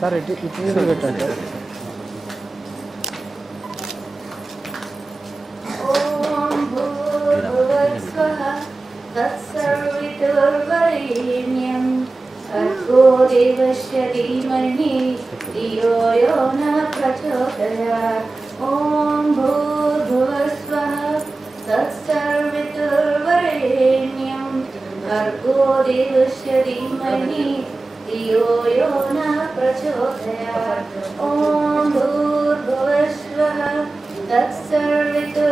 Sir ఇటు పెట్టండి. ఓం భూర్భువస్వః తత్సవితుర్వరేణ్యం భర్గో దేవస్య ధీమహి ధియో యో నః ప్రచోదయాత్. ఓం భూర్భువస్వః తత్సవితుర్వరేణ్యం భర్గో దేవస్య ధీమహి ధియో యో నః ప్రచోదయాత్. ఓం భూర్భువస్వః తత్సవితుర్వరేణ్యం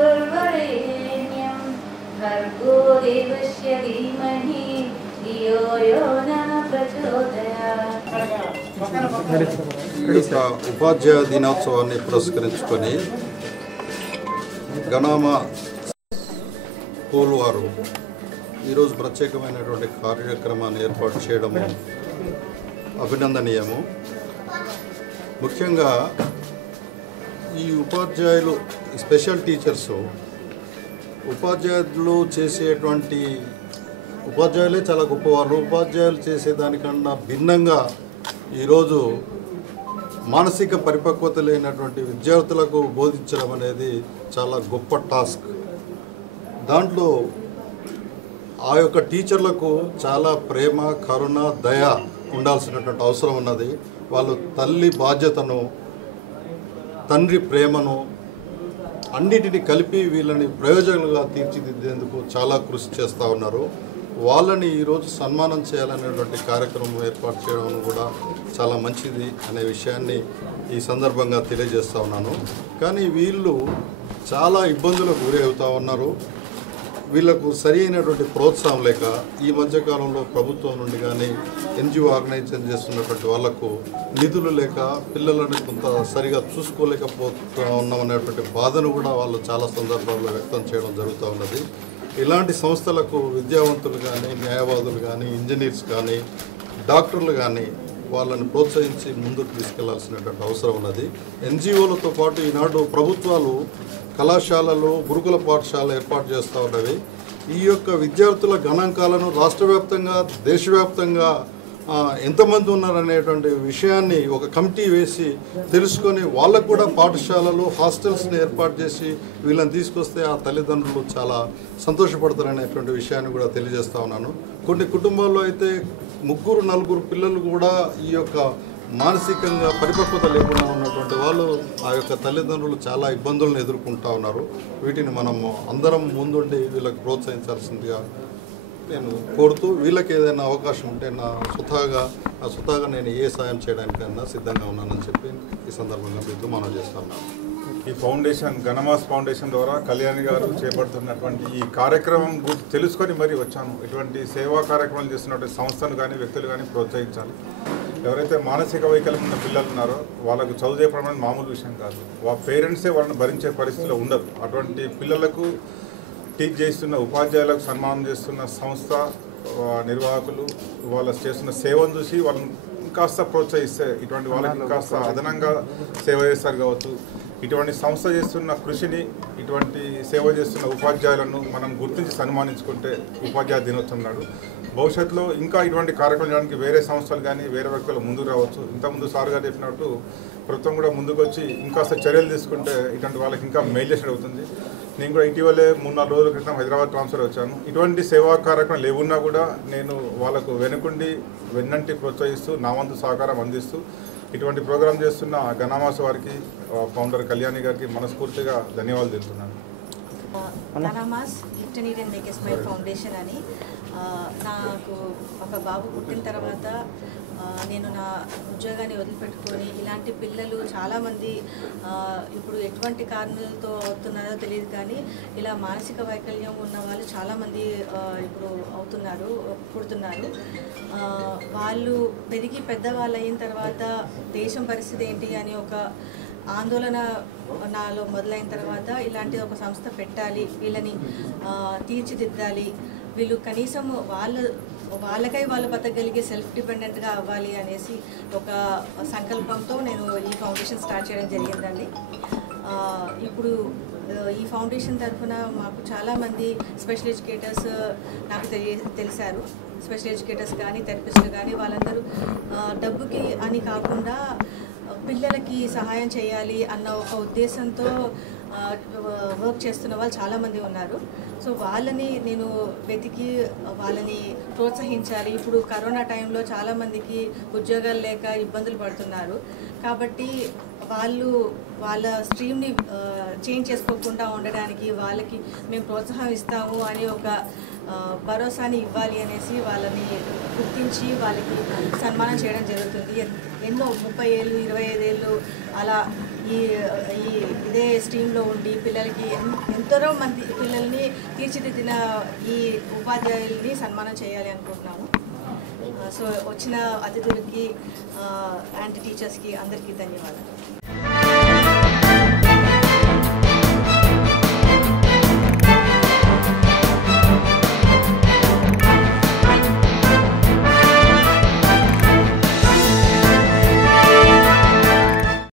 భర్గో దేవస్య ధీమహి ధియో యో నః ప్రచోదయాత్. ఉపాధ్యాయ దినోత్సవాన్ని పురస్కరించుకొని గణామా స్కూల్ వారు ఈరోజు ప్రత్యేకమైనటువంటి కార్యక్రమాన్ని ఏర్పాటు చేయడము అభినందనీయము. ముఖ్యంగా ఈ ఉపాధ్యాయులు, స్పెషల్ టీచర్స్, ఉపాధ్యాయులు చేసేటువంటి ఉపాధ్యాయులే చాలా గొప్పవారు. ఉపాధ్యాయులు చేసేదానికన్నా భిన్నంగా ఈరోజు మానసిక పరిపక్వత లేనటువంటి విద్యార్థులకు బోధించడం అనేది చాలా గొప్ప టాస్క్. దాంట్లో ఆ యొక్క టీచర్లకు చాలా ప్రేమ, కరుణ, దయ ఉండాల్సినటువంటి అవసరం ఉన్నది. వాళ్ళు తల్లి బాధ్యతను, తండ్రి ప్రేమను అన్నిటిని కలిపి వీళ్ళని ప్రయోజనాలుగా తీర్చిదిద్దేందుకు చాలా కృషి చేస్తూ ఉన్నారు. వాళ్ళని ఈరోజు సన్మానం చేయాలనేటువంటి కార్యక్రమం ఏర్పాటు చేయడం కూడా చాలా మంచిది అనే విషయాన్ని ఈ సందర్భంగా తెలియజేస్తూ ఉన్నాను. కానీ వీళ్ళు చాలా ఇబ్బందులకు గురి అవుతూ ఉన్నారు. వీళ్లకు సరి అయినటువంటి ప్రోత్సాహం లేక ఈ మధ్యకాలంలో ప్రభుత్వం నుండి కానీ ఎన్జిఓ ఆర్గనైజేషన్ చేస్తున్నటువంటి వాళ్లకు నిధులు లేక పిల్లలను కొంత సరిగా చూసుకోలేకపోతూ ఉన్నామనేటువంటి బాధను కూడా వాళ్ళు చాలా సందర్భాల్లో వ్యక్తం చేయడం జరుగుతూ ఉన్నది. ఇలాంటి సంస్థలకు విద్యావంతులు కానీ, న్యాయవాదులు కానీ, ఇంజనీర్స్ కానీ, డాక్టర్లు కానీ వాళ్ళని ప్రోత్సహించి ముందుకు తీసుకెళ్లాల్సినటువంటి అవసరం ఉన్నది. ఎన్జిఓలతో పాటు ఈనాడు ప్రభుత్వాలు కళాశాలలు, గురుకుల పాఠశాలలు ఏర్పాటు చేస్తూ ఉన్నవి. ఈ యొక్క విద్యార్థుల గణాంకాలను రాష్ట్ర వ్యాప్తంగా, దేశవ్యాప్తంగా ఎంతమంది ఉన్నారనేటువంటి విషయాన్ని ఒక కమిటీ వేసి తెలుసుకొని వాళ్ళకు కూడా పాఠశాలలు, హాస్టల్స్ని ఏర్పాటు చేసి వీళ్ళని తీసుకొస్తే ఆ తల్లిదండ్రులు చాలా సంతోషపడతారనేటువంటి విషయాన్ని కూడా తెలియజేస్తూ ఉన్నాను. కొన్ని కుటుంబాల్లో అయితే 3-4 పిల్లలు కూడా ఈ యొక్క మానసికంగా పరిపక్వత లేకుండా ఉన్నటువంటి వాళ్ళు, ఆ యొక్క తల్లిదండ్రులు చాలా ఇబ్బందులను ఎదుర్కొంటూ ఉన్నారు. వీటిని మనము అందరం ముందుండి వీళ్ళకి ప్రోత్సహించాల్సిందిగా నేను కోరుతూ, వీళ్ళకి ఏదైనా అవకాశం ఉంటే నా స్వతహాగా నేను ఏ సాయం చేయడానికైనా సిద్ధంగా ఉన్నానని చెప్పి ఈ సందర్భంగా మీతో మనం చేస్తున్నాను. ఈ ఫౌండేషన్, గణమాస్ ఫౌండేషన్ ద్వారా కళ్యాణి గారు చేపడుతున్నటువంటి ఈ కార్యక్రమం గురించి తెలుసుకొని మరీ వచ్చాను. ఇటువంటి సేవా కార్యక్రమాలు చేస్తున్నటువంటి సంస్థలు కానీ, వ్యక్తులు కానీ ప్రోత్సహించాలి. ఎవరైతే మానసిక వైకల్యం ఉన్న పిల్లలు ఉన్నారో వాళ్ళకు చదువు చెప్పడం అనేది మామూలు విషయం కాదు. వాళ్ళ పేరెంట్సే వాళ్ళని భరించే పరిస్థితిలో ఉండదు. అటువంటి పిల్లలకు టీచ్ చేస్తున్న ఉపాధ్యాయులకు సన్మానం చేస్తున్న సంస్థ నిర్వాహకులు వాళ్ళ చేస్తున్న సేవను చూసి వాళ్ళని ఇంకాస్త ప్రోత్సహిస్తే ఇటువంటి వాళ్ళకి ఇంకాస్త అదనంగా సేవ చేస్తారు కావచ్చు. ఇటువంటి సంస్థ చేస్తున్న కృషిని, ఇటువంటి సేవ చేస్తున్న ఉపాధ్యాయులను మనం గుర్తించి సన్మానించుకుంటే ఉపాధ్యాయ దినోత్సవం నాడు భవిష్యత్తులో ఇంకా ఇటువంటి కార్యక్రమం చేయడానికి వేరే సంస్థలు కానీ, వేరే వ్యక్తులు ముందుకు రావచ్చు. ఇంతకుముందు సార్ గారు చెప్పినట్టు ప్రభుత్వం కూడా ముందుకు వచ్చి ఇంకాస్త చర్యలు తీసుకుంటే ఇటువంటి వాళ్ళకి ఇంకా మేలు చేసినట్టు అవుతుంది. నేను కూడా ఇటీవలే 3-4 రోజుల క్రితం హైదరాబాద్ ట్రాన్స్ఫర్ వచ్చాను. ఇటువంటి సేవా కార్యక్రమాలు లేవున్నా కూడా నేను వాళ్ళకు వెన్నంటి ప్రోత్సహిస్తూ నా వంతు సహకారం అందిస్తూ ఇటువంటి ప్రోగ్రాం చేస్తున్న గణమాస్ వారికి, ఫౌండర్ కళ్యాణి గారికి మనస్ఫూర్తిగా ధన్యవాదాలు తెలుపుతున్నాను. గణమాస్ gift need and make a smile foundation అని నాకు ఒక బాబు పుట్టిన తర్వాత నేను నా ఉద్యోగాన్ని వదిలిపెట్టుకొని ఇలాంటి పిల్లలు చాలామంది ఇప్పుడు ఎటువంటి కారణాలతో అవుతున్నారో తెలియదు కానీ ఇలా మానసిక వైకల్యం ఉన్న వాళ్ళు చాలామంది ఇప్పుడు పుడుతున్నారు. వాళ్ళు పెరిగి పెద్దవాళ్ళు అయిన తర్వాత దేశం పరిస్థితి ఏంటి అని ఒక ఆందోళన నాలో మొదలైన తర్వాత ఇలాంటి ఒక సంస్థ పెట్టాలి, వీళ్ళని తీర్చిదిద్దాలి, వీళ్ళు కనీసం వాళ్ళకై వాళ్ళు బతకగలిగే సెల్ఫ్ డిపెండెంట్గా అవ్వాలి అనేసి ఒక సంకల్పంతో నేను ఈ ఫౌండేషన్ స్టార్ట్ చేయడం జరిగిందండి. ఇప్పుడు ఈ ఫౌండేషన్ తరఫున మాకు చాలామంది స్పెషల్ ఎడ్యుకేటర్స్ నాకు తెలిసారు. స్పెషల్ ఎడ్యుకేటర్స్ కానీ థెరపిస్టులు కానీ వాళ్ళందరూ డబ్బుకి అని కాకుండా పిల్లలకి సహాయం చేయాలి అన్న ఒక ఉద్దేశంతో వర్క్ చేస్తున్న వాళ్ళు చాలామంది ఉన్నారు. సో వాళ్ళని నేను వెతికి వాళ్ళని ప్రోత్సహించాలి. ఇప్పుడు కరోనా టైంలో చాలామందికి ఉద్యోగాలు లేక ఇబ్బందులు పడుతున్నారు. కాబట్టి వాళ్ళ స్ట్రీమ్ని చేంజ్ చేసుకోకుండా ఉండడానికి వాళ్ళకి మేము ప్రోత్సాహం ఇస్తాము అని ఒక భరోసాని ఇవ్వాలి అనేసి వాళ్ళని గుర్తించి వాళ్ళకి సన్మానం చేయడం జరుగుతుంది. ఎన్నో 30 ఏళ్ళు 25 ఏళ్ళు అలా ఇదే స్ట్రీమ్లో ఉండి పిల్లలకి ఎంతో మంది పిల్లల్ని తీర్చిదిద్దిన ఈ ఉపాధ్యాయుల్ని సన్మానం చేయాలి అనుకుంటున్నాము. సో వచ్చిన అతిథులకి యాంటీ టీచర్స్కి అందరికీ ధన్యవాదాలు.